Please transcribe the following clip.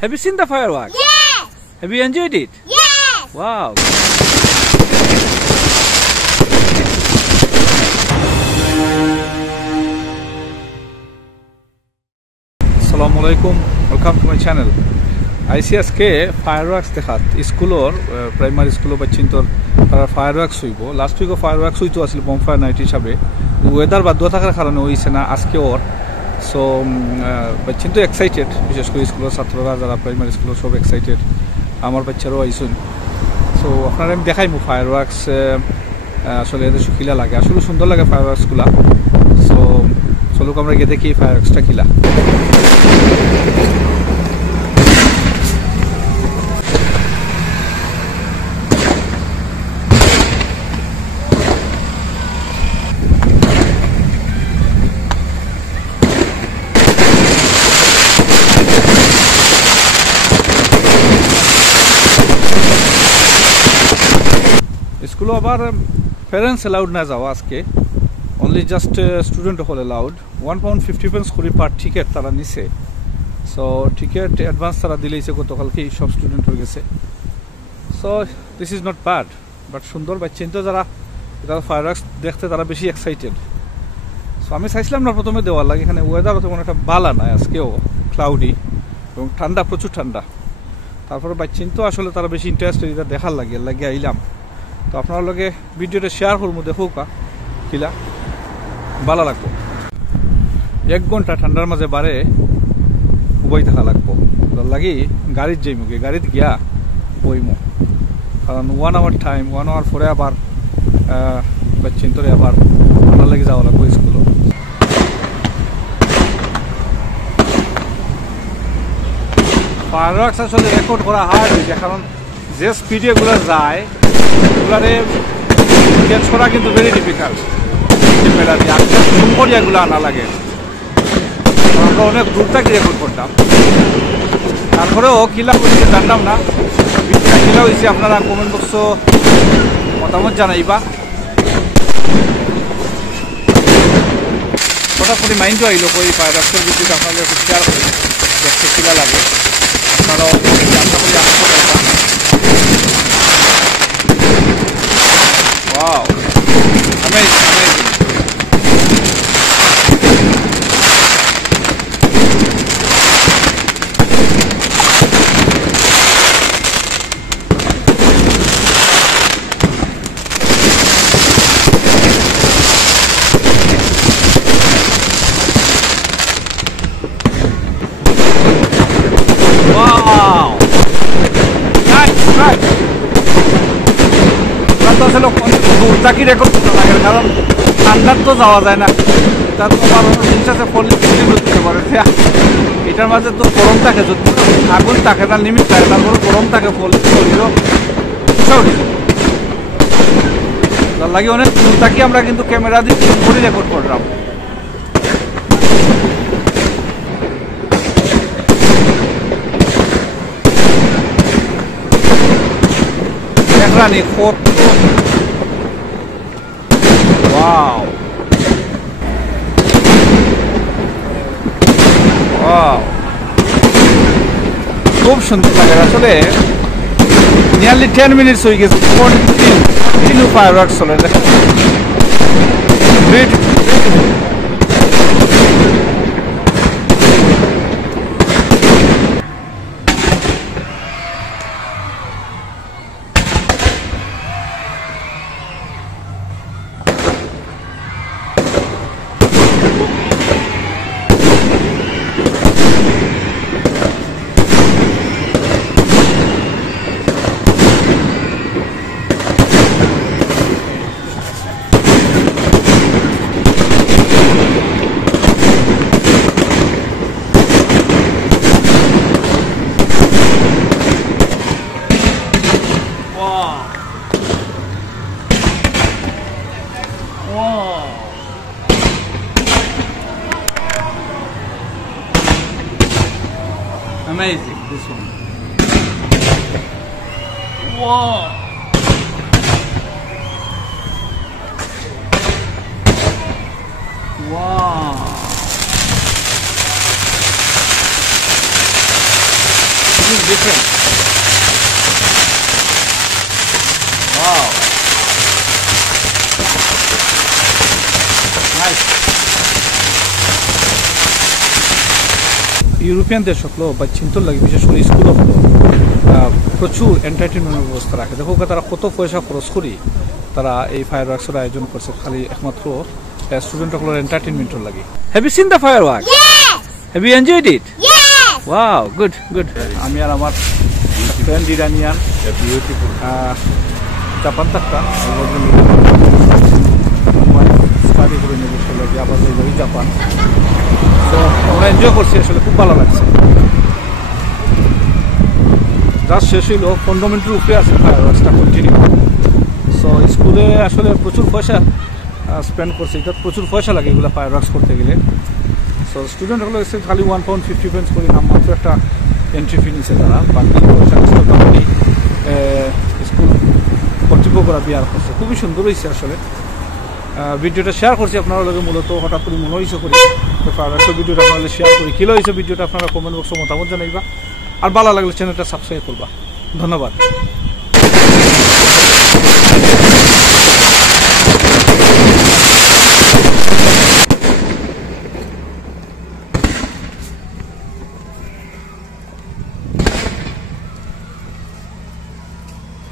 Have you seen the fireworks? Yes! Have you enjoyed it? Yes! Wow! Assalamualaikum. Welcome to my channel. ICSK fireworks দেখাত স্কুলৰ প্ৰাইমাৰী স্কুলৰ বাচ্চিন্তৰ তাৰ fireworks হইব last week fireworks হইতো আছিল বমফায়ার নাইট হিসাবে ওয়েদার বাধ্য থাকার কারণে হইছে না আজকে ওর সো বাচ্চিন্ত এক্সাইটেড বিশেষ করে স্কুলের ছাত্ররা যারা প্রাইমারি স্কুলের সব এক্সাইটেড আমার বাচ্চারাও আইসুন সো আপনারা আমি দেখাইমু fireworks আসলে এদের শুকিলা লাগে আসলে সুন্দর লাগে fireworks গুলা সো চলুক আমরা গিয়ে দেখি fireworksটা কিলা স্কুল আবার প্যারেন্টস অ্যালাউড না যাওয়া আজকে অনলি জাস্ট স্টুডেন্ট হল অ্যালাউড £1.50 করে পার টিকিট তারা নিছে সো টিকিট অ্যাডভান্স তারা দিলেইছে গতকালকেই সব স্টুডেন্ট হয়ে গেছে so this is not bad but সুন্দর বাচ্চিন্ত যারা ফায়ারওয়ার্কস দেখতে তারা বেশি এক্সাইটেড সো আমি চাইছিলাম না প্রথমে দেওয়ার লাগে এখানে ওয়েদারও তেমন একটা বালা নাই আজকেও ক্লাউডি এবং ঠান্ডা প্রচুর ঠান্ডা তারপরে বাচ্চিন্ত আসলে তারা বেশি ইন্টারেস্টেড এটা দেখার লাগে আইলাম তো আপনার লগে ভিডিওটা শেয়ার করবো দেখোকা কিলা ভালো লাগবো 1 ঘন্টা ঠান্ডার মাঝে বারে উবাই থাকা লাগবো তার লাগি গাড়ির যাইমু গাড়িতে গিয়া বইমু কারণ 1 আওয়ার টাইম 1 আওয়ার পরে আবার বাচ্চিন্তরে আবার আপনার লাগে যাওয়া লাগবো স্কুলও ফায়ারওয়ার্কস আসলে রেকর্ড করা হার্ড হয়েছে কারণ যে স্পিডে এগুলো যায় এগুলারে ক্যাচ করা কিন্তু ভেরি ডিফিকাল্ট ক্যামেরা দিয়ে জুম করি এগুলো আনা লাগে আমরা অনেক দূর থেকে রেকর্ড করতাম তারপরেও কিলা হয়েছে জানলাম না কিলা হয়েছে আপনারা কমেন্ট বক্স মতামত জানাইবা হঠাৎ করে মাইন্ডও আইলো ওই ফায়ারওয়ার্কসের ভিডিওটা আপনাদের শেয়ার করি দেখতে কিলা লাগে আপনারাও আশা করি আসতে পারবেন Wow, amazing, amazing. Wow, nice, nice. আসলে দূর থাকি রেকর্ড করতে লাগে কারণ ঠান্ডার তো যাওয়া যায় না তার তো আবার জিনিস আছে ফলে করতে পারে এটার মাঝে তো গরম থাকে যদি আগুন থাকে না লিমিট থাকে তারপরে গরম থাকে ফলে শরীরও তার লাগে অনেক দূর থাকি আমরা কিন্তু ক্যামেরা দিয়ে জুম করে রেকর্ড করলাম দেখলানি কত Wow. Wow. খুব সুন্দর লাগে আসলে নিয়ারলি 10 মিনিটস হয়ে গেছে কন্টিনিউ ফায়ারওয়ার্কস চলে দেখেন Amazing, this one. Whoa! Wow! something different. Wow. Nice. European দেশ হলো বা চিন্তন লাগে বিশেষ করে স্কুলও হলো প্রচুর এন্টারটেনমেন্টের ব্যবস্থা রাখে দেখো তারা কত পয়সা খরচ করি তারা এই ফায়ার ওয়ার্কসের আয়োজন করছে খালি একমাত্র স্টুডেন্ট হলো এন্টারটেনমেন্টের লাগে have you seen the fire work have you enjoyed it wow good good আমি আর আমার ফ্রেন্ড ইরানিয়ান বিউটিফুল জাপান থাকতা স্টাডি করে নেব চলে গিয়ে আবার যাই জাপান তো আমরা এনজয় করছি আসলে খুব ভালো লাগছে জাস্ট শেষ হইল 15 মিনিটের উপরে আছে ফায়ার ওয়ার্কসটা কন্টিনিউ সো স্কুলে আসলে প্রচুর পয়সা স্পেন্ড করছে এটা প্রচুর পয়সা লাগে এগুলো ফায়ার ওয়ার্কস করতে গেলে সো স্টুডেন্টগুলো এসে খালি £1.50 করে নামমাত্র একটা এন্ট্রি ফি নিছে তারা বাকি পয়সা মোটামুটি স্কুল কর্তৃপক্ষরা বিয়ার করছে খুবই সুন্দর হয়েছে আসলে ভিডিওটা শেয়ার করছি আপনারা লগে মূলত হঠাৎ করে মনে হয়েছে করি ফায়ার ওয়ার্কসের ভিডিওটা আপনারা শেয়ার করি কী হয়েছে ভিডিওটা আপনারা কমেন্ট বক্সে মতামত জানাইবা আর ভালো লাগলে চ্যানেলটা সাবস্ক্রাইব করবা ধন্যবাদ